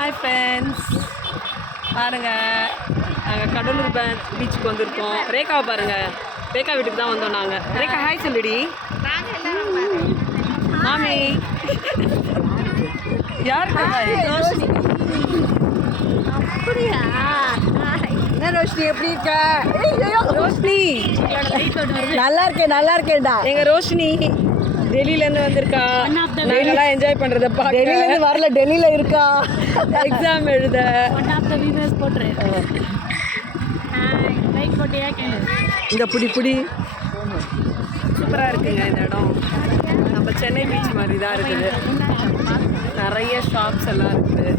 Hi friends, பாருங்கள் நாங்கள் கடலூர் பீச்சுக்கு வந்திருக்கோம். ரேகாவை பாருங்கள், ரேகா வீட்டுக்கு தான் வந்தோம் நாங்கள். ரேகா ஹாய் சொல்லுடி. மாமி யாருக்கு ஹாய்? ரோஷினி. அப்படியா? என்ன ரோஷினி எப்படி இருக்க? ரோஷினி நல்லா இருக்கேன்டா. எங்கள் ரோஷினி டெல்லியிலேருந்து வந்திருக்கா. நாங்களாம் என்ஜாய் பண்ணுறத டெல்லியிலேருந்து வரல, டெல்லியில் இருக்கா. எக்ஸாம் எழுத. இந்த புடி சூப்பராக இருக்குங்க இந்த இடம். நம்ம சென்னை பீச் மாதிரி தான் இருக்குது. நிறைய ஷாப்ஸ் எல்லாம் இருக்குது.